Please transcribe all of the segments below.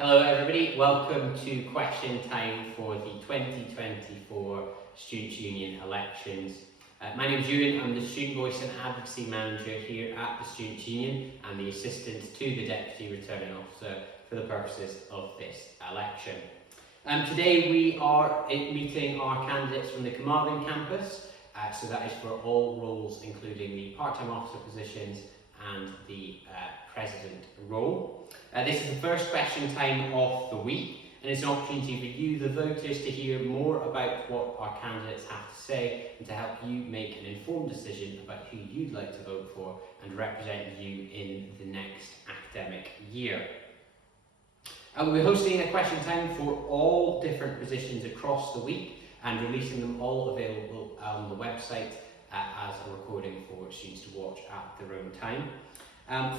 Hello everybody, welcome to question time for the 2024 Students' Union elections. My name is Ewan, I'm the Student Voice and Advocacy Manager here at the Students' Union and the Assistant to the Deputy Returning Officer for the purposes of this election. Today we are meeting our candidates from the Carmarthen campus, so that is for all roles including the part-time officer positions and the president role. This is the first question time of the week, and it's an opportunity for you, the voters, to hear more about what our candidates have to say and to help you make an informed decision about who you'd like to vote for and represent you in the next academic year. We'll be hosting a question time for all different positions across the week and releasing them all available on the website as a recording for students to watch at their own time.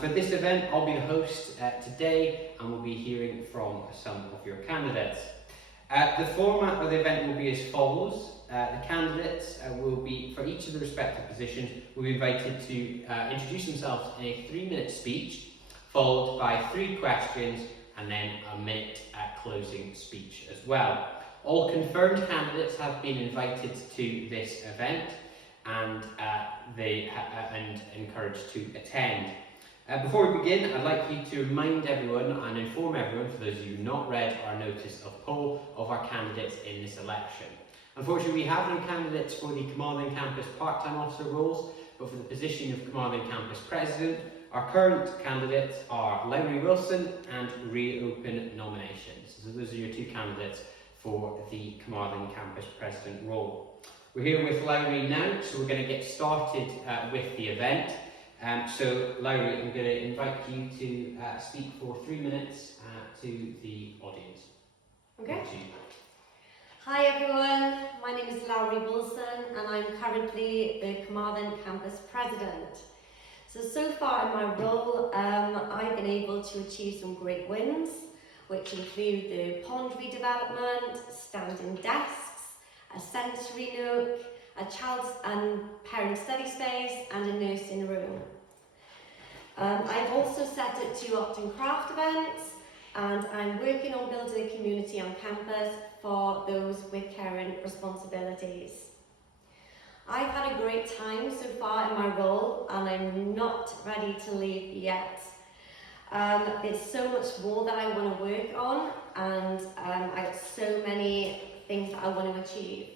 For this event, I'll be the host today and we'll be hearing from some of your candidates. The format of the event will be as follows. The candidates will be, for each of the respective positions, will be invited to introduce themselves in a 3-minute speech, followed by 3 questions and then a minute closing speech as well. All confirmed candidates have been invited to this event and encouraged to attend. Before we begin, I'd like you to remind everyone and inform everyone, for those of you who have not read our notice of poll, of our candidates in this election. Unfortunately, we have no candidates for the Carmarthen campus part-time officer roles, but for the position of Carmarthen campus president, our current candidates are Lowry Wilson and reopen nominations. So those are your 2 candidates for the Carmarthen campus president role. We're here with Lowry now, so we're going to get started with the event. So Lowry, I'm going to invite you to speak for 3 minutes to the audience. Okay. Hi everyone, my name is Lowry Wilson and I'm currently the Carmarthen campus president. So far in my role, I've been able to achieve some great wins, which include the pond redevelopment, standing desks, a sensory nook, a child and parent study space and a nursing room. I've also set up 2 art and craft events and I'm working on building a community on campus for those with caring responsibilities. I've had a great time so far in my role and I'm not ready to leave yet. There's so much more that I want to work on and I have so many things that I want to achieve.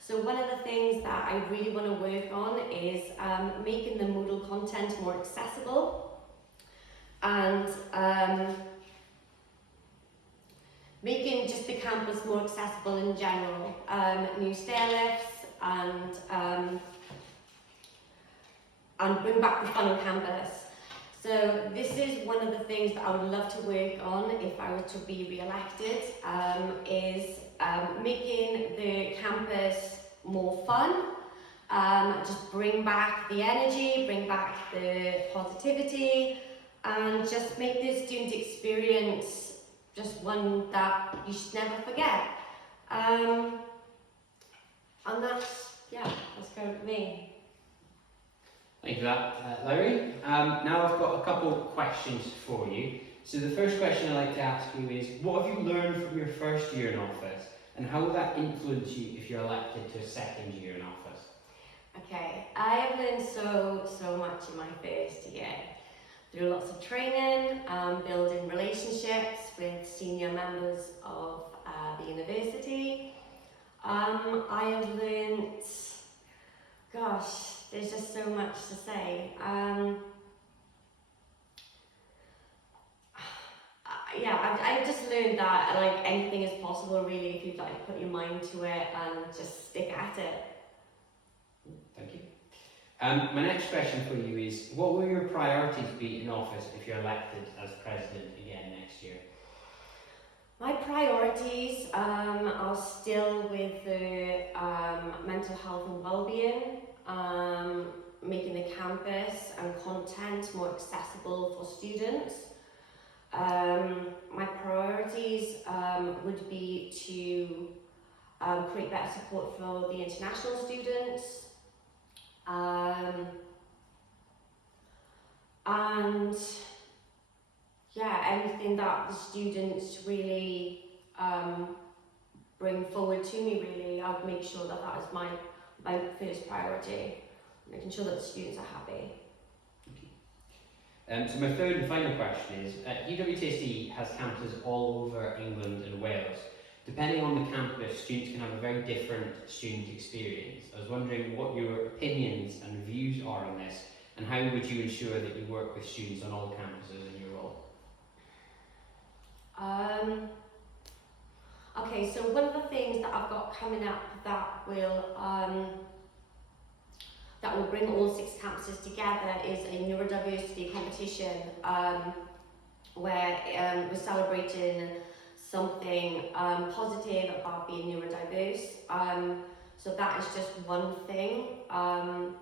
So one of the things that I really want to work on is making the Moodle content more accessible and making just the campus more accessible in general. New stair lifts and bring back the fun on campus. So this is one of the things that I would love to work on if I were to be re-elected, is making the campus more fun, just bring back the energy, bring back the positivity, and just make the student experience just one that you should never forget. And that's kind of me. Thank you for that, Larry. Now I've got a couple of questions for you. So the first question I'd like to ask you is, what have you learned from your first year in office, and how will that influence you if you're elected to a second year in office? Okay, I have learned so much in my first year. Through lots of training, building relationships with senior members of the university. I have learned, gosh, there's just so much to say. I've just learned that like anything is possible really if you like put your mind to it and just stick at it. Thank you. My next question for you is, what will your priorities be in office if you're elected as president again next year? My priorities are still with the mental health and well-being, making the campus and content more accessible for students. My priorities would be to create better support for the international students, and yeah, anything that the students really bring forward to me, really, I'd make sure that that is my first priority, making sure that the students are happy. So my third and final question is, UWTSD has campuses all over England and Wales. Depending on the campus, students can have a very different student experience. I was wondering what your opinions and views are on this, and how would you ensure that you work with students on all campuses in your role? Okay, so one of the things that I've got coming up that will bring all 6 campuses together is a neurodiversity competition where we're celebrating something positive about being neurodiverse. So that is just one thing. And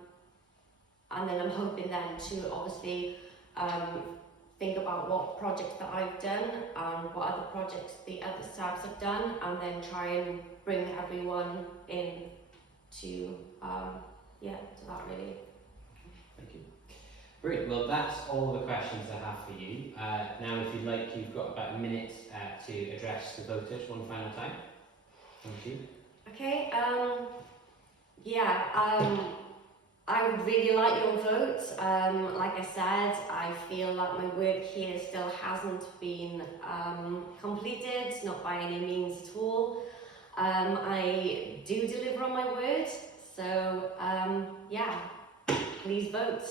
then I'm hoping then to obviously think about what projects that I've done and what other projects the other staffs have done, and then try and bring everyone in to that really. Thank you. Brilliant. Well, that's all the questions I have for you. Now, if you'd like, you've got about a minute to address the voters one final time. Thank you. Okay. I would really like your vote. Like I said, I feel that my work here still hasn't been completed, not by any means at all. I do deliver on my word, so please vote.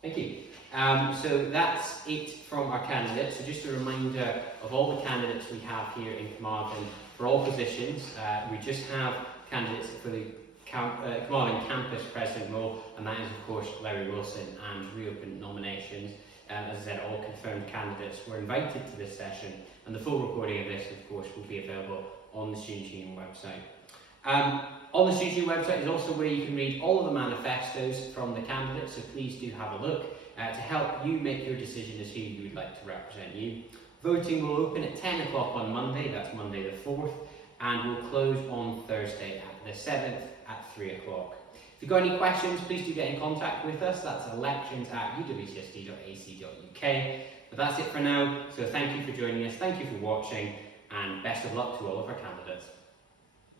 Thank you. So that's it from our candidates. So just a reminder of all the candidates we have here in Carmarthen for all positions. We just have candidates for the Carmarthen Campus President role, and that is of course Larry Wilson, and reopened nominations. As I said, all confirmed candidates were invited to this session, and the full recording of this of course will be available on the Student Union website. On the Student Union website is also where you can read all of the manifestos from the candidates, so please do have a look to help you make your decision as who you would like to represent you. Voting will open at 10 o'clock on Monday, that's Monday the 4th, and will close on Thursday at the 7th at 3 o'clock. If you've got any questions, please do get in contact with us. That's elections@uwtsd.ac.uk. But that's it for now, so thank you for joining us, thank you for watching, and best of luck to all of our candidates.